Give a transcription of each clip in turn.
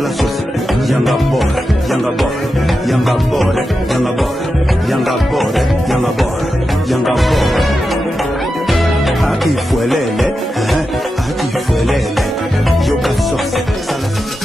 sala sauce. Yanga bore, yanga bore, yanga bore, yanga bore, yanga bore, yanga bore, yanga bore. Aki fuelele, aki fuelele. Yoga sauce, sala sauce.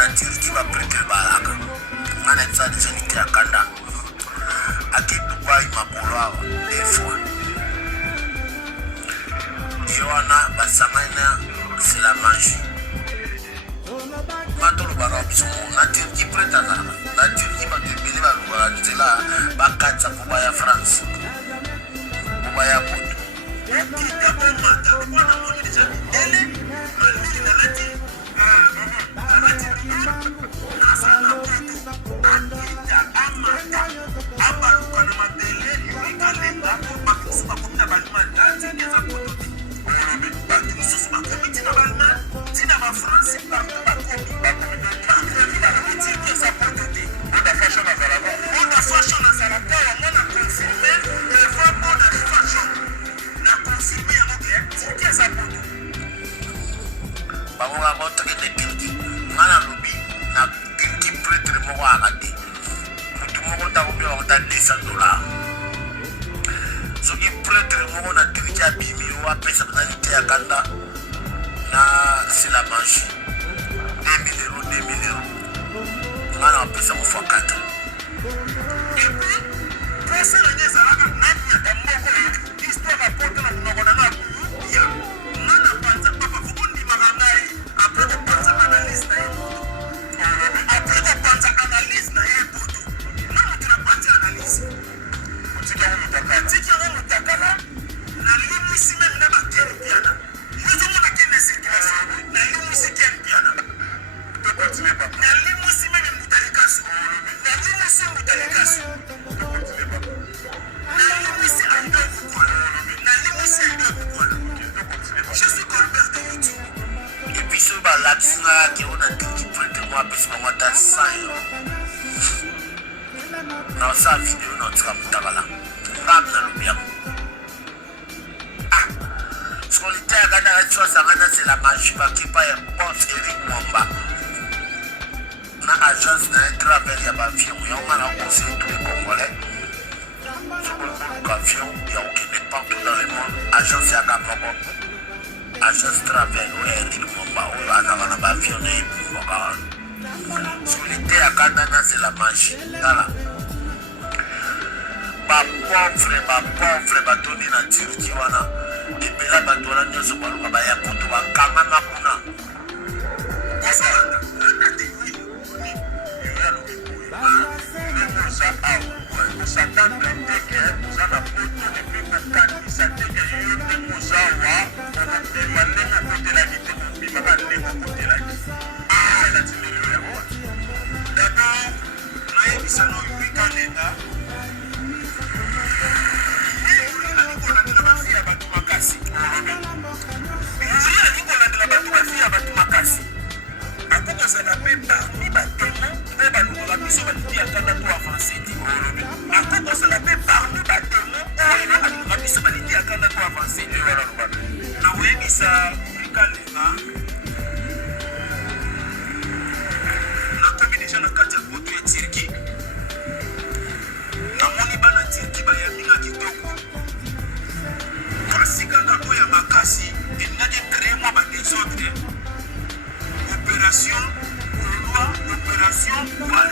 na Turki va prêter baraka. Ngana tsadi zani kya Opération pour moi.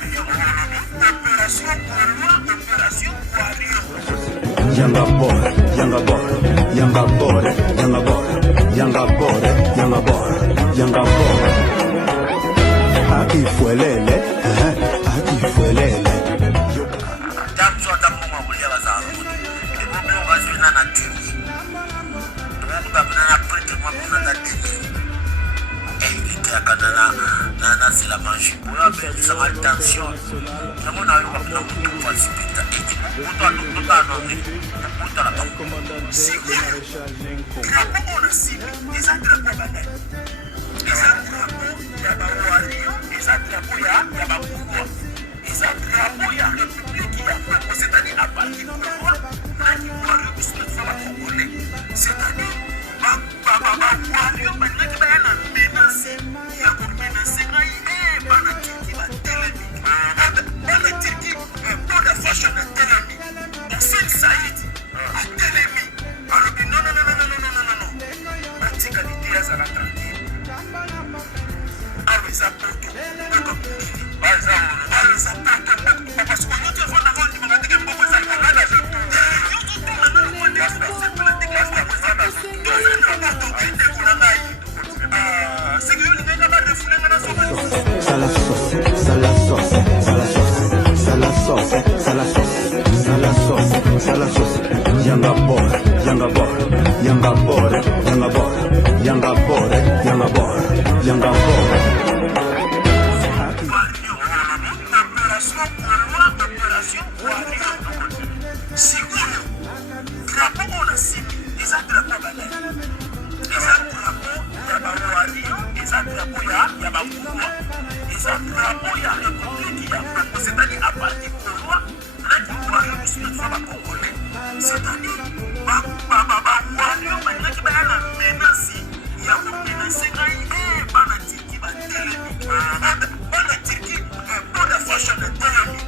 avion sikoyo drapeau on a simbi eza drapeau balai eza drapeau ya bawario eza drapeau ya bangulwa eza drapeau ya république ya Congo c'est-à-dire à partir de loi na kiwario biso toza bacongolais c'est-à-dire bawario balingaki baya na menasi ya komenase ngai bana tiki batelemi bana tiki boda fashion atelemi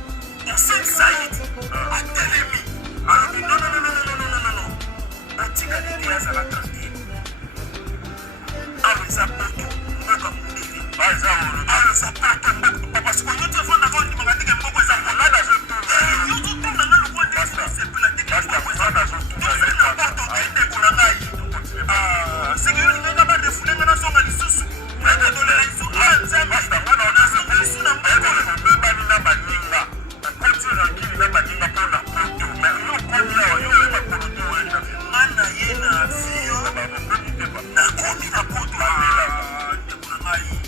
Hussein Saïd atelemi alobi non batika leki azala tranquille awa eza poto mboka mondele awa eza poto mboka parce que yote fo nako ndimaka ndenge mboko eza kolala yoto tona nga lokwa ndesepela teke mboko eza tozana poto ndeko na ngai seke yo linganga badefunenga nazonga lisusu natolela lisu nzambe nazonga lisu na mboko bebani na baninga tranquille na baninga mpona poto yo komi awa yo oyeba koloto ngana ye na vio nakomi na poto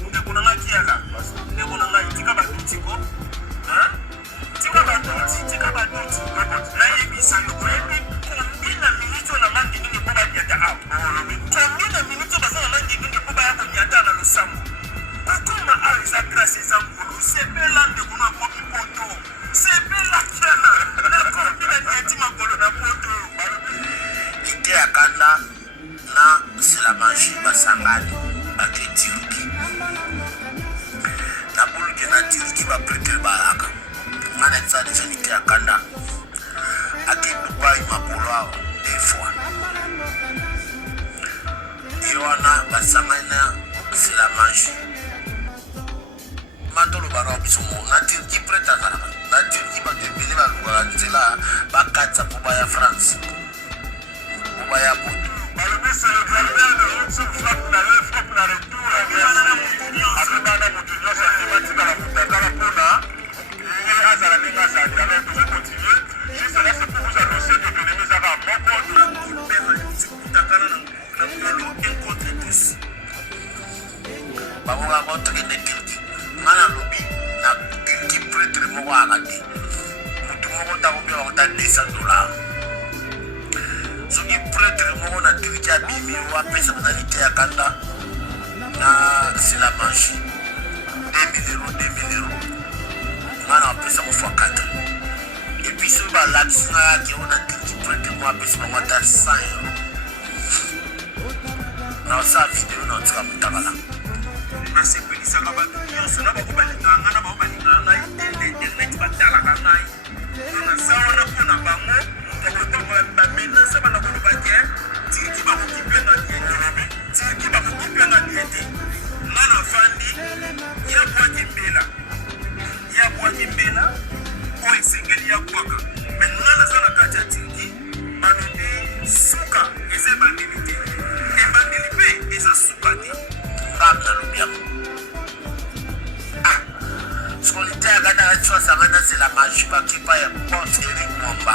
ndeko na ngai kiaka ndeko na ngai tika badutiko tika baduti nayebisa yo oyebi kombi na minute na mangi nini mpo banyata awa kombi na minute baza na mangi nini mpo baya konyata na losambo kokoma awa eza grâce eza ngulu sepela ndeko na komi poto sepela kiana nakomi na niati makolo na poto ite ya kanda na Silamashi basangani ake Turki na buluke na Turki bapretel baraka ngana tsa deja ite ya kanda ake Dubai makolo awa deux fois Yoana basangani na Silamashi matolo bana biso na Turki preta zaraka na Turki batebele balukaka nzela bakatsa po baya France po baya poto balobisi frappe na retour abebana moto nyonso akimatikala motakala mpona ye azala ndenge azali alors tozo continue juste là c'est pour vous annoncer que tonemi ezaka moko motakala na mokolo un contre tous baboka kotekende Turki ngana lobi na Turki prêtre moko akati motu moko takobe bakota $200 soki prêtre moko na Turki abimi wapesa banalite ya kanda na Silamashi 2000 €, ngana wapesa mo fois 4 epuis soki balakisi nga yake o na Turki prêtre moko apesi bango ata $100 na osala video na otika motabala nasepelisaka bato nyonso na bako balingaka nga na bao balingaka ngai internet batalaka ngai naza wana mpona bango bakotambola bamenase bana koloba te Turki bakokipenga diete Turki bakokipenga diete nga na fandi ya bwaki mbela oyo esengeli ya bwaka me nga naza na kati ya Turki balobi suka eza ebandeli te ebandeli mpe eza suka te ngam nalobi yango sikolite yakana katiwasanga na Silamashi bakipa ya Port Eric Mwamba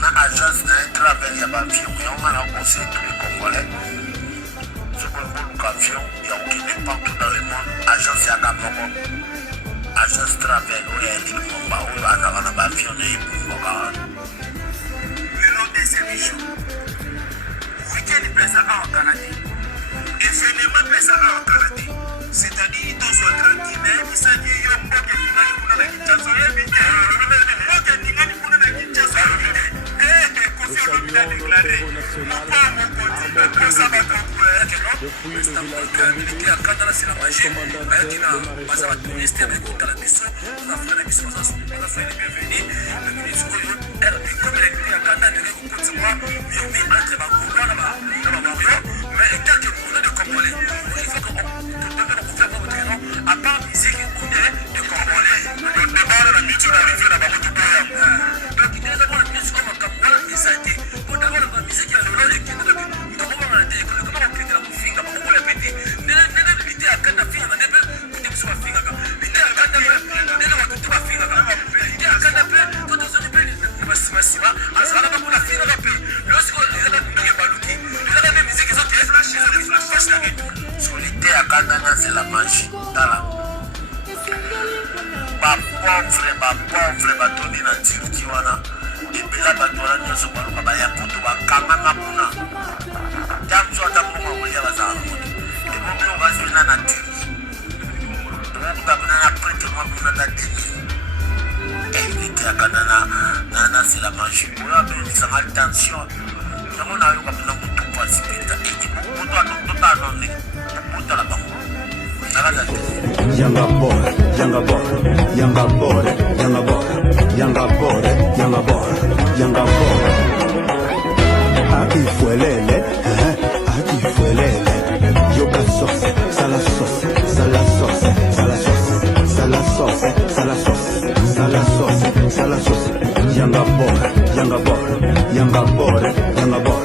na agence na travel ya bavion yango na conseil tous les Congolais sokolukoluka avion ya kokende partout dans le monde agence yaka moko agence travel oyo ya Eric Mwamba oyo azaka na bavion na ebumboka wana lelo desemisho weekend pesa awa kala te événement pesa awa kala te c'est-à-dire tozwa tranquille nayebisaki yo mboke ningani kuna na Kinshasa oyebi te mboke ningani kuna na Kinshasa oyebi te Kofi Olomide a déclaré mokwa mokonzi bakosa bakongoyake ya kanda na Silamashi bayaki na baza batouriste bayaki kotala biso bafrika na biso bazasoyeli bienveni lakini sikoyo comme elekili ya kanda ndenge kokotisangwa yomi entre bakongwa na bawario mais étant que on est des Congolais il faut que à part musique, on est des Congolais. On démarre la musique d'arriver dans la route de Boya. Donc, il y a d'abord la musique comme un Cameroun, mais ça a été. Pour d'abord la musique, il y a le lot de qui nous a dit, comment on a dit, comment on a pris de la moufinga, comment on l'a pété. N'est-ce pas l'idée à quand la fille, on a pas coûté sur la finga. L'idée à quand la fille, n'est-ce pas coûté sur la finga. L'idée à quand la fille, quand on s'en est payé, massima, à ce moment-là, pour la fille, on a payé. Lorsqu'on a mis les balouki, il y a la même musique, ils ont des flashs, ils ont des flashs, solitaire à Kandana, c'est la magie. pauvre batoni na Turquie wana ebela bato wana nyonso baluka baya kutu bakanganga kuna tamso ata mbongo kolia bazala moto ebongo bazwina na Turquie okutapena na prete mwa kuna ta 2000 eviteaka na sila maji oyo abelisanga tension yango nayoka mpena motuku asipeta moto adototanone obotala bango Younger boy, younger boy, younger boy, younger boy, younger boy, younger boy, younger boy. Aquí fue lele, aquí fue lele. Yoga sauce, sala sauce, sala sauce, sala sauce, sala sauce, sala sauce, sala sauce, sala sauce. Younger boy, younger boy, younger boy, younger boy,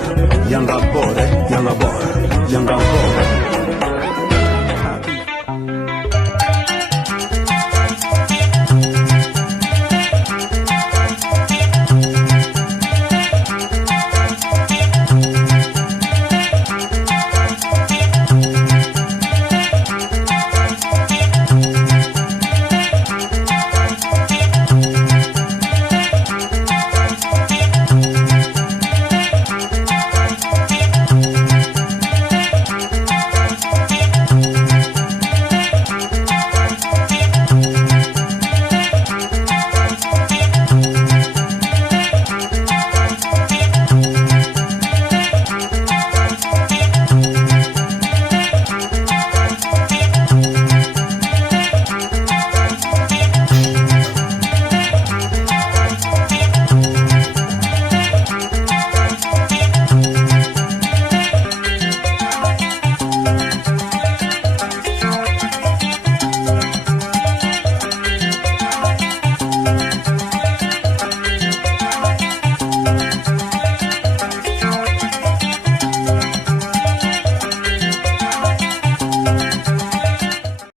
younger boy, younger boy, younger boy.